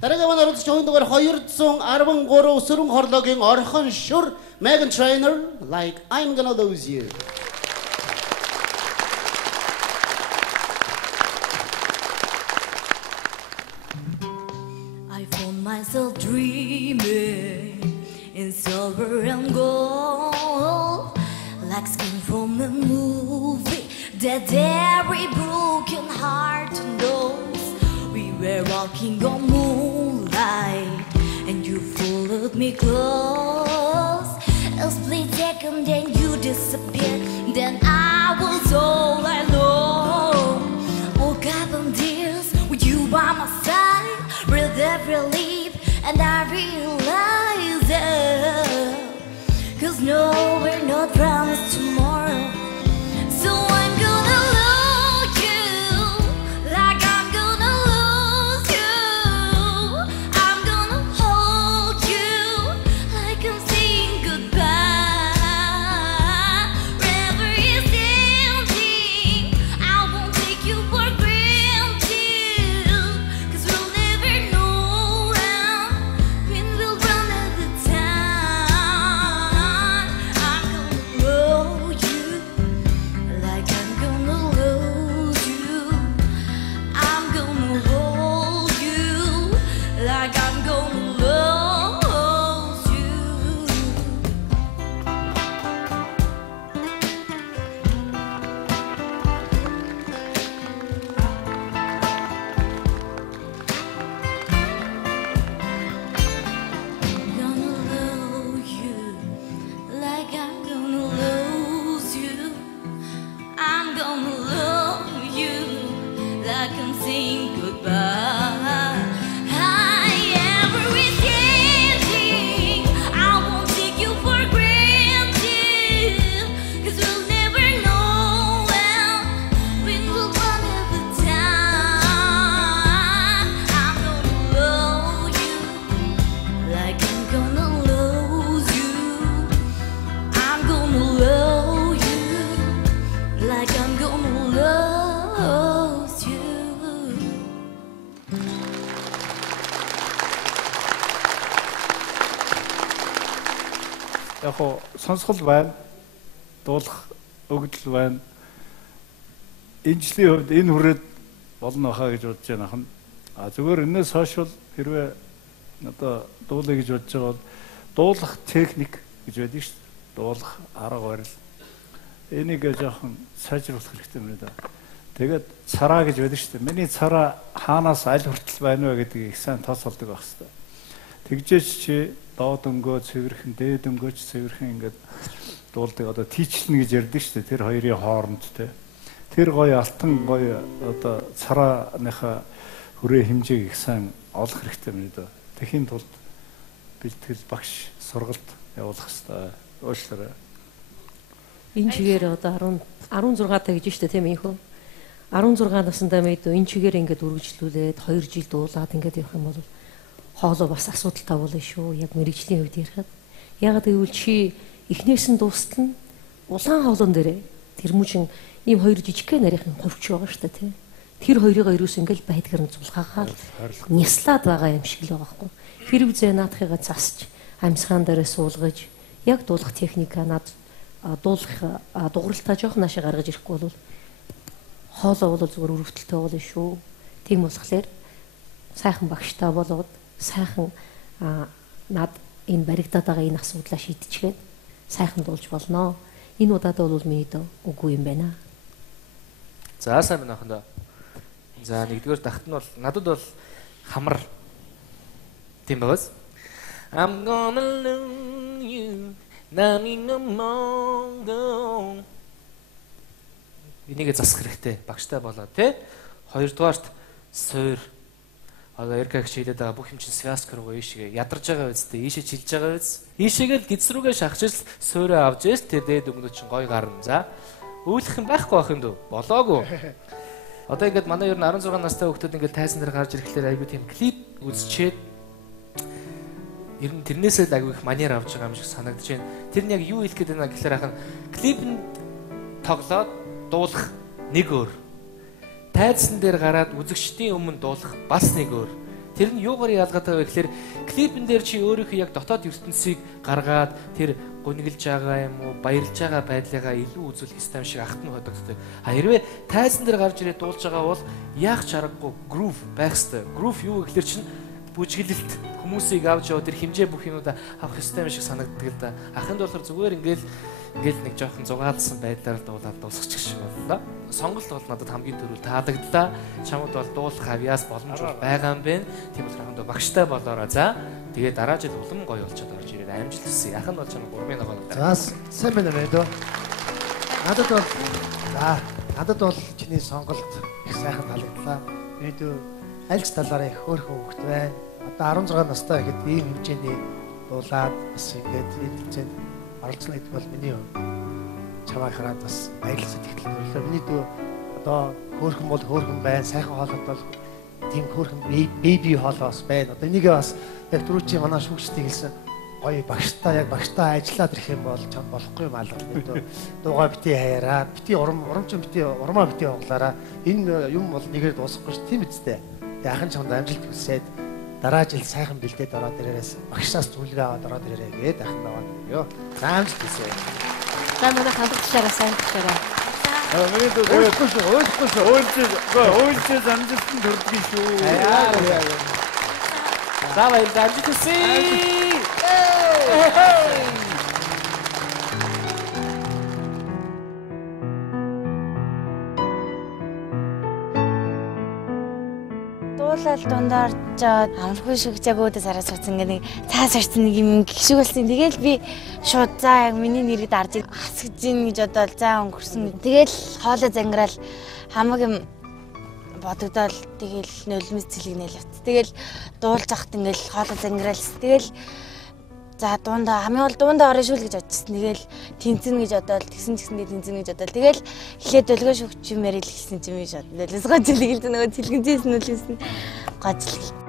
Дараагийн манай оролцогч хувийн дугаар 213 өсвөрөн хорлоогийн орхон шүр Meghan Trainor like I'm gonna lose you. I found myself dreaming in silver and gold, like skin from a movie that every broken heart knows. We were walking on moonlight and you followed me close. A split second then you disappeared, then I was all alone. Woke up on tears with you by my side, breathe every leap and I realized it. Cause no, we're not promised tomorrow. So I'm gonna lose you, like I'm gonna lose you. I'm gonna hold you, like I'm saying goodbye. Wherever you're standing, I won't take you for granted. Cause we'll never know when we'll run out of time. I'm gonna love you, like I'm gonna lose you. I'm gonna hold you, like I'm gonna lose you. Gonna love you, like I'm gonna lose you. I'm gonna love you, like I'm saying goodbye. Every standing, I won't take you for granted. Cause we'll never know when we'll run out of time. I'm gonna love you, like I'm gonna lose you. I'm gonna love you, like I'm gonna lose you. Яг хоо сонсгол байна. Дуулах өгдөл байна. Энэ жилийн хувьд энэ хүрээд болно хаа гэж бодож байна хан. А зүгээр энэс хойш бол хэрвээ одоо дуулъя гэж бодож байгаа бол дуулах техник гэж байдаг шүү дээ. Дуулах арга барил. Энийг жоохон сайжруулах хэрэгтэй юм да. Тэгээд цараа гэж байдаг шүү дээ. Миний цараа хаанаас аль хүртэл байна вэ гэдгийг их сайн тооцоолдог байх хэрэгтэй. Тэгжээч чи доод өнгөө цэвэрхэн, дээд өнгөөч цэвэрхэн ингээд дуулдаг одоо тийчлэн гэж ярьдаг шүү дээ. Тэр хоёрын хооронд те. Тэр гоё алтан гоё одоо царааныхаа хүрээ хэмжээг их сайн олох хэрэгтэй юм да. Тэхийн тулд бэлтгэл багш сургалт явуулах хэрэгтэй. Уушлаарай. Энэ чигээр одоо 16 таа гэж штэ тийм ээ хөө. 16 наснда мэд энэ чигээр ингээд үргэлжлүүлээд 2 жил дуулаад ингээд явах юм бол хоолоо бас асуудалтай болно шүү. Яг мэрэгжлийн хувьд ярихад. Ягаад гэвэл чи эхнээс нь дуустал нь улаан хоолон дээрээ тэр мужин ийм хоёр жижигхэн нарийнхан хувьч байгаа штэ тийм. Тэр хоёрыг ерөөс ингээд байдгаар нь зулгаагаад няслаад байгаа юм шиг л байгаа хгүй. Хэрв зэ наадхыгаа засч амьсгаан дээрээ суулгаж яг дуулах техника над дуулах дууралтаа жоох наашаа гаргаж ирэхгүй бол хоолоо бол зүгээр өрөвдөлтөй болно шүү. Тийм болохоор сайхан багштай болоод сайхан над энэ баригдаад байгаа энэ асуудлаа шийдчихээд сайхан дуулж болно. Энэ удаад бол миний дөө үгүй юм байна. За сайн байна охиндоо. За нэгдүгээр дахт нь бол надад бол хамар тийм байгаас. I'm gonna lose you. Намин намонго. Энийг засах хэрэгтэй. Багштай болоо тий. Хоёрдугаарт суур. Одоо эргэж хилээд байгаа бүх юм чинь свяска руу ийшээ ядарж байгаа үстэй. Ийшээ чилж байгаа үс. Ийшээгээл гидс рүүгээ шахажл суурэ авч эс тэр дээд өнгөд чинь гой гарна. За. Өөлөх юм байхгүй байх юм дөө. Болоогүй. Одоо ингээд манай ер нь 16 настай хүүхдүүд ингээд тайсан дээр гарч ирэхлээр айгүй тийм клип үзчихэд ер нь тэрнээсээ л айгүй их манер авч байгаа юм шиг санагдаж байна. Тэр нь яг юу хэлэх гээд байна гэхээр ахын клипэнд тоглоод дуулах нэг өөр. Тайзан дээр гараад үзэгчдийн өмнө дуулах бас нэг өөр. Тэр нь юугаар ялгаатай вэ гэхээр клипэн дээр чи өөрийнхөө яг дотоод ертөнцийг гаргаад тэр гуниглж байгаа юм уу, баярлж байгаа байдлаагаа илүү үзүүлэх ёстой юм шиг ахт нь бодогддог. Хэрвээ тайзан дээр гарч ирээд дуулж байгаа бол яах чаргагүй groove байх ёстой. Groove юу вэ гэхээр чинь бүжгэлэлт хүмүүсийг авч яваа тэр хэмжээ бүх юмудаа авах ёстой юм шиг санагддаг л да. Ахынд болохоор зүгээр ингээл нэг жоохон зугаалсан байдлаар дуулаад дуусчих шиг боллоо. Сонголт бол надад хамгийн түрүү таалагдлаа. Чамд бол дуулах авьяас боломж байгаа юм байна. Тийм болохоор ахынд багштай болоорой. За тэгээд дараа жил улам гоё болчиход орж ирээд амжилт хүсье. Ахынд бол чамд 3-ын ногоон. За сайн байна мэдөө. Надад бол чиний сонголт их сайхан таалагдлаа. Мэдөө альч талаараа их хөөрхөн хөвгт байна. Одоо 16 настай гэхэд ийм хэмжээний дуулаад бас ингээд энэ хэмжээнд оролцсон гэдэг бол миний чамайг хараад бас баярлал сэтгэл төрөлөө. Миний дөө одоо хөөрхөн бол хөөрхөн байна. Сайхан хоолой бол тийм хөөрхөн беби хоолоос байна. Одоо энийгээ бас яг түрүүчийн манай шүүгчтэй хэлсэн гоё багштай ажиллаад ирэх юм бол чам болохгүй юм алга. Мэдээ дуугаа битээ хаяараа, битээ урамчин битээ урмаа битээ хоглаараа энэ юм бол нэгээр дуусахгүй ш тийм үстэй. Тэгээ ахын чамд амжилт хүсээд дараа жил сайхан бэлдээд ороод ирээрээс багшаас зөвлөгөө аваад ороод ирээрэй гээд ахын байгаа юм ёо. Амжилт хүсье. За манай хандлагчаараа сайн тушаарай. Ойлцоо амжилтанд хүрдгийг шүү. За баярлалаа. Амжилт хүсье. Дуулал дундаар жаад амаргүй шүгжээгүүдээс араас утсан нэг цаас орсон нэг юм гişиг болсон. Тэгэл би шууд за яг миний нэрийг дарж хасгаж ийн гэж бодоод за өнгөрсөн. Тэгэл хоолой зангираал хамаг юм бодогдоод тэгэл нулимс цэлгнээл бат. Тэгэл дуулж ахт ингээл хоолой зангираал. Тэгэл за дундаа хамгийн бол дундаа орно шүү л гэж бодчихсон. Тэгэл тэнцэн гэж бодоод тэгсэн тэнцэн гэж бодоод тэгэл эхлээд дөлгөө шүгч юмэр илгэсэн юм биш бод. Тэгэл гожил тэгэл нөгөө тэлгэнжсэн нүлсэн гожил.